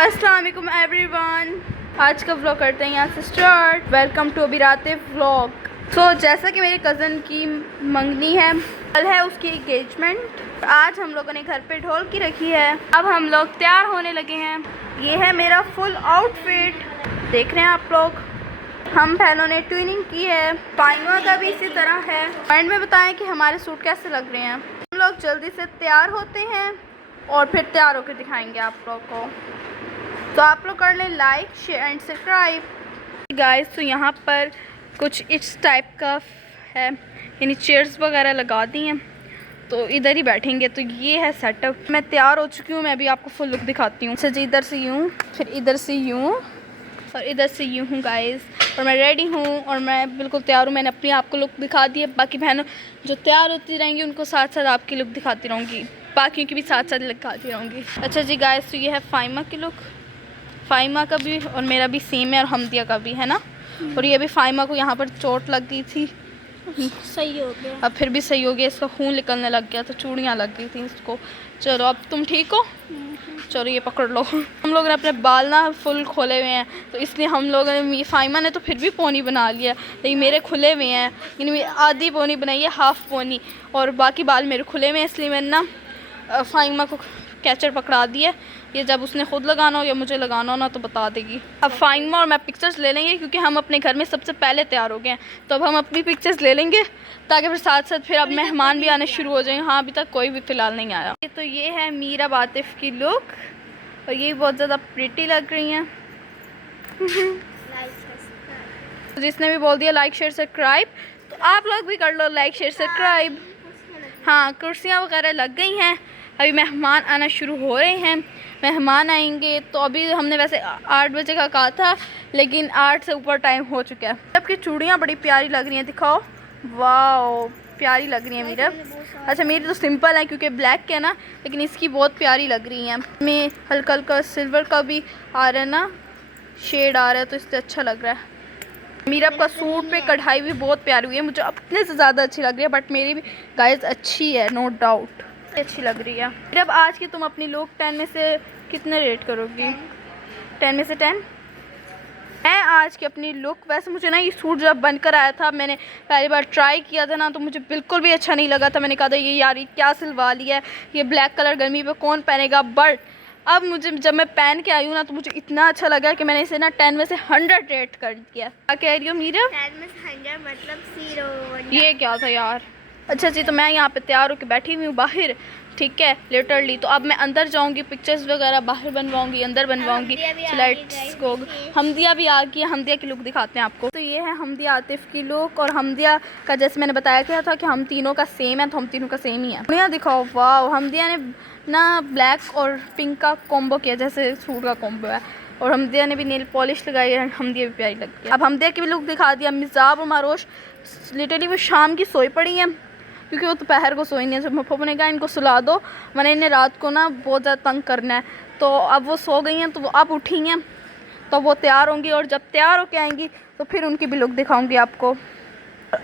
अस्सलाम वालेकुम एवरीवन। आज का व्लॉग करते हैं यहाँ से स्टार्ट। वेलकम टू अबीराते व्लॉग। जैसा कि मेरी कज़न की मंगनी है, कल है उसकी एंगेजमेंट। आज हम लोगों ने घर पे ढोल की रखी है। अब हम लोग तैयार होने लगे हैं। ये है मेरा फुल आउटफिट, देख रहे हैं आप लोग। हम बहनों ने ट्विनिंग की है। पाइमा का भी इसी तरह है। कमेंट में बताएं कि हमारे सूट कैसे लग रहे हैं। हम लोग जल्दी से तैयार होते हैं और फिर तैयार होकर दिखाएंगे आप लोग को। तो आप लोग कर लें like, share and subscribe. Guys तो यहाँ पर कुछ इस टाइप का है, यानी चेयर्स वगैरह लगा दी हैं, तो इधर ही बैठेंगे। तो ये है सेटअप। मैं तैयार हो चुकी हूँ। मैं अभी आपको फुल लुक दिखाती हूँ। अच्छा जी, इधर से यूँ, फिर इधर से यूँ और इधर से यूँ हूँ गाइस। और मैं रेडी हूँ और मैं बिल्कुल तैयार हूँ। मैंने अपनी आपको लुक दिखा दी है। बाकी बहनों जो तैयार होती रहेंगी उनको साथ साथ आपकी लुक दिखाती रहूँगी, बाकियों की भी साथ साथ दिखाती रहूँगी। अच्छा जी गाइस, तो ये है फाइमा की लुक। फाइमा का भी और मेरा भी सेम है और हमदिया का भी है ना। और ये भी फाइमा को यहाँ पर चोट लग गई थी, सही हो गया। अब फिर भी सही हो गया। इसका खून निकलने लग गया, तो चूड़ियाँ लग गई थी इसको। चलो अब तुम ठीक हो, चलो ये पकड़ लो। हम लोग ने अपने बाल ना फुल खोले हुए हैं, तो इसलिए हम लोगों ने, फाइमा ने तो फिर भी पोनी बना लिया, लेकिन मेरे खुले हुए हैं। यानी आधी पोनी बनाई है, हाफ़ पोनी, और बाकी बाल मेरे खुले हुए हैं। इसलिए मैंने ना फाइमा को कैचर पकड़ा दिया। ये जब उसने ख़ुद लगाना हो या मुझे लगाना हो ना तो बता देगी। अब फाइमा और मैं पिक्चर्स ले लेंगे, क्योंकि हम अपने घर में सबसे पहले तैयार हो गए हैं। तो अब हम अपनी पिक्चर्स ले लेंगे, ताकि फिर साथ साथ फिर अब मेहमान भी आने शुरू हो जाएंगे। हाँ, अभी तक कोई भी फ़िलहाल नहीं आया। तो ये है मीरा बातिफ़ की लुक, और ये बहुत ज़्यादा प्रिटी लग रही हैं। जिसने भी बोल दिया लाइक शेयर सब्सक्राइब, तो आप लोग भी कर लो लाइक शेयर सब्सक्राइब। हाँ, कुर्सियाँ वगैरह लग गई हैं। अभी मेहमान आना शुरू हो रहे हैं। मेहमान आएंगे तो अभी हमने वैसे 8 बजे का कहा था, लेकिन 8 से ऊपर टाइम हो चुका है। सबकी चूड़ियाँ बड़ी प्यारी लग रही हैं, दिखाओ। वाह, प्यारी लग रही है मेरा। अच्छा, मेरी तो सिंपल है क्योंकि ब्लैक के ना, लेकिन इसकी बहुत प्यारी लग रही है। में हल्का हल्का सिल्वर का भी आ रहा है ना, शेड आ रहा है, तो इससे अच्छा लग रहा है। मीरब का सूट पे कढ़ाई भी बहुत प्यारी हुई है। मुझे अपने से ज़्यादा अच्छी लग रही है, बट मेरी भी गाइस अच्छी है, नो डाउट अच्छी लग रही है। मीरब आज की तुम अपनी लुक 10 में से कितने रेट करोगी? 10 में से 10। मैं आज की अपनी लुक, वैसे मुझे ना ये सूट जब बनकर आया था, मैंने पहली बार ट्राई किया था ना, तो मुझे बिल्कुल भी अच्छा नहीं लगा था। मैंने कहा था ये यार ये क्या सिलवा लिया है, ये ब्लैक कलर गर्मी पे कौन पहनेगा। बट अब मुझे जब मैं पहन के आई हूँ ना, तो मुझे इतना अच्छा लगा कि मैंने इसे ना 10 में से 100 रेट कर दिया। क्या कह रही हो मीरा? 10 में से 100 मतलब 0। ये क्या था यार। अच्छा जी, तो मैं यहाँ पे तैयार होकर बैठी हुई हूँ बाहर, ठीक है, लिटरली। तो अब मैं अंदर जाऊँगी, पिक्चर्स वगैरह बाहर बनवाऊँगी, अंदर बनवाऊँगी। Let's go. हमदिया भी आ गई है, हमदिया की लुक दिखाते हैं आपको। तो ये है हमदिया आतिफ़ की लुक, और हमदिया का जैसे मैंने बताया क्या था कि हम तीनों का सेम है, तो हम तीनों का सेम ही है। दुनिया दिखाओ, वाह। हमदिया ने ना ब्लैक और पिंक का कॉम्बो किया, जैसे सूट का कॉम्बो है। और हमदिया ने भी नेल पॉलिश लगाई है, हमदिया भी प्यारी लगती है। अब हमदिया की भी लुक दिखा दिया। मिज़ाब और मारोश लिटरली वो शाम की सोई पड़ी हैं, क्योंकि वो दोपहर को सोई नहीं है। जब मप्पो ने कहा इनको सुला दो, मैंने इन्हें रात को ना बहुत ज़्यादा तंग करना है, तो अब वो सो गई हैं। तो वो अब उठी हैं, तो वो तैयार होंगी, और जब तैयार होके आएंगी तो फिर उनकी भी लुक दिखाऊंगी आपको।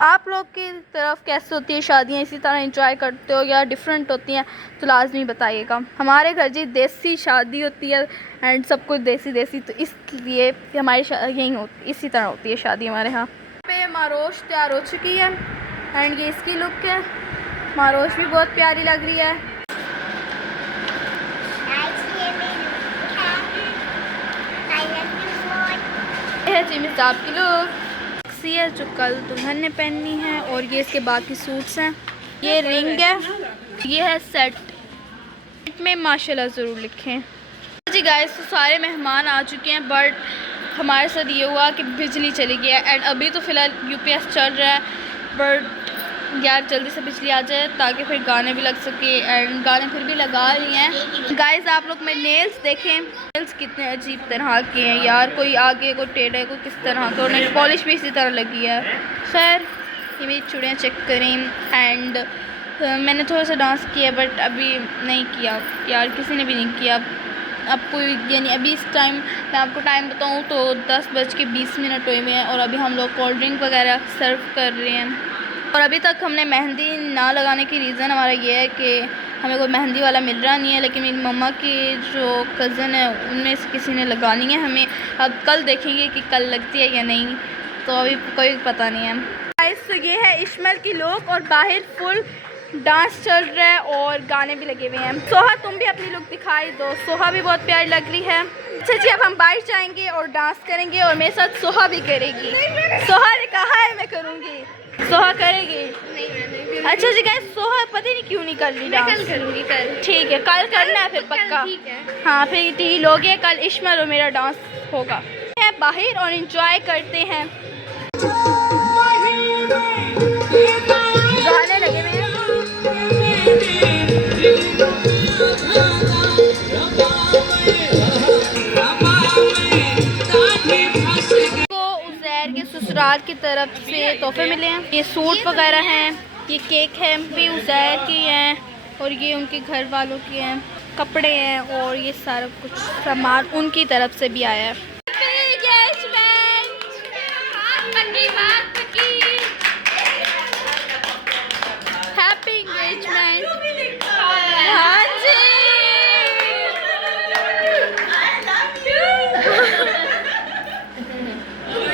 आप लोग की तरफ कैसे होती है शादियाँ? इसी तरह एंजॉय करते हो या डिफरेंट होती हैं? तो लाजमी बताइएगा। हमारे घर जी देसी शादी होती है, एंड सब कुछ देसी देसी, तो इसलिए हमारी यही होती, इसी तरह होती है शादी हमारे यहाँ पे। मारोश तैयार हो चुकी है, एंड ये इसकी लुक है। मारोश भी बहुत प्यारी लग रही है। ये है जिमी साहब की लुक, है जो कल दुल्हन ने पहननी है, और ये इसके बाकी सूट्स हैं। ये रिंग है, ये है सेट में माशाल्लाह ज़रूर लिखें जी गाइस। तो सारे मेहमान आ चुके हैं, बट हमारे साथ ये हुआ कि बिजली चली गई है। एंड अभी तो फ़िलहाल यूपीएस चल रहा है, बट यार जल्दी से बिजली आ जाए ताकि फिर गाने भी लग सके। एंड गाने फिर भी लगा रही हैं गाइस। आप लोग मेरे नेल्स देखें, नेल्स कितने अजीब तरह के हैं यार, कोई आगे कोई टेढ़ा है, कोई किस तरह का, और नेल पॉलिश भी इसी तरह लगी है। खैर, ये मेरी चूड़ियाँ चेक करें। एंड मैंने थोड़ा सा डांस किया, बट अभी नहीं किया यार, किसी ने भी नहीं किया। अब कोई, यानी अभी इस टाइम मैं आपको टाइम बताऊँ तो 10:20 हुए हैं, और अभी हम लोग कोल्ड ड्रिंक वगैरह सर्व कर रहे हैं। और अभी तक हमने मेहंदी ना लगाने की रीज़न हमारा ये है कि हमें कोई मेहंदी वाला मिल रहा नहीं है, लेकिन मेरी मम्मा की जो कज़न है उनमें से किसी ने लगानी है हमें। अब कल देखेंगे कि कल लगती है या नहीं, तो अभी कोई पता नहीं है। गाइस, तो ये है इश्मल की लुक और बाहर फुल डांस चल रहा है और गाने भी लगे हुए हैं। सोहा, तुम भी अपनी लुक दिखाई दो। सोहा भी बहुत प्यारी लग रही है। अच्छा जी, अब हम बाहर जाएंगे और डांस करेंगे और मेरे साथ सोहा भी करेगी। सोहा ने कहा है मैं करूँगी, सोहा करेगी। अच्छा जी गाइस, सोहा पता नहीं क्यों नहीं कर रही डांस। कल करूँगी, कल। ठीक है, कल करना है फिर पक्का। ठीक है। हाँ, फिर डील हो गया, कल इश्मल और मेरा डांस होगा। बाहर और एंजॉय करते हैं। गाने लगे हुए हैं। को उज़ैर के ससुराल की तरफ से तोहफे मिले हैं। ये सूट वगैरह हैं, ये केक है भी उज़ैर की हैं और ये उनके घर वालों की हैं, कपड़े हैं और ये सारा कुछ सामान उनकी तरफ से भी आया है। Happy engagement. हाँ जी।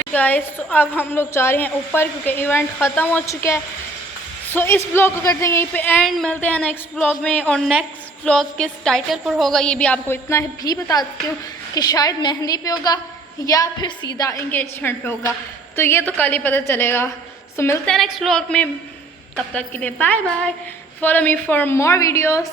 गाइस, तो अब हम लोग जा रहे हैं ऊपर क्योंकि इवेंट ख़त्म हो चुका है। सो इस ब्लॉग को करते हैं यहीं पे एंड। मिलते हैं नेक्स्ट ब्लॉग में, और नेक्स्ट ब्लॉग किस टाइटल पर होगा ये भी आपको इतना भी बता देती हूँ कि शायद मेहंदी पे होगा या फिर सीधा एंगेजमेंट पे होगा, तो ये तो कल ही पता चलेगा। सो मिलते हैं नेक्स्ट ब्लॉग में, तब तक के लिए bye bye. Follow me for more videos.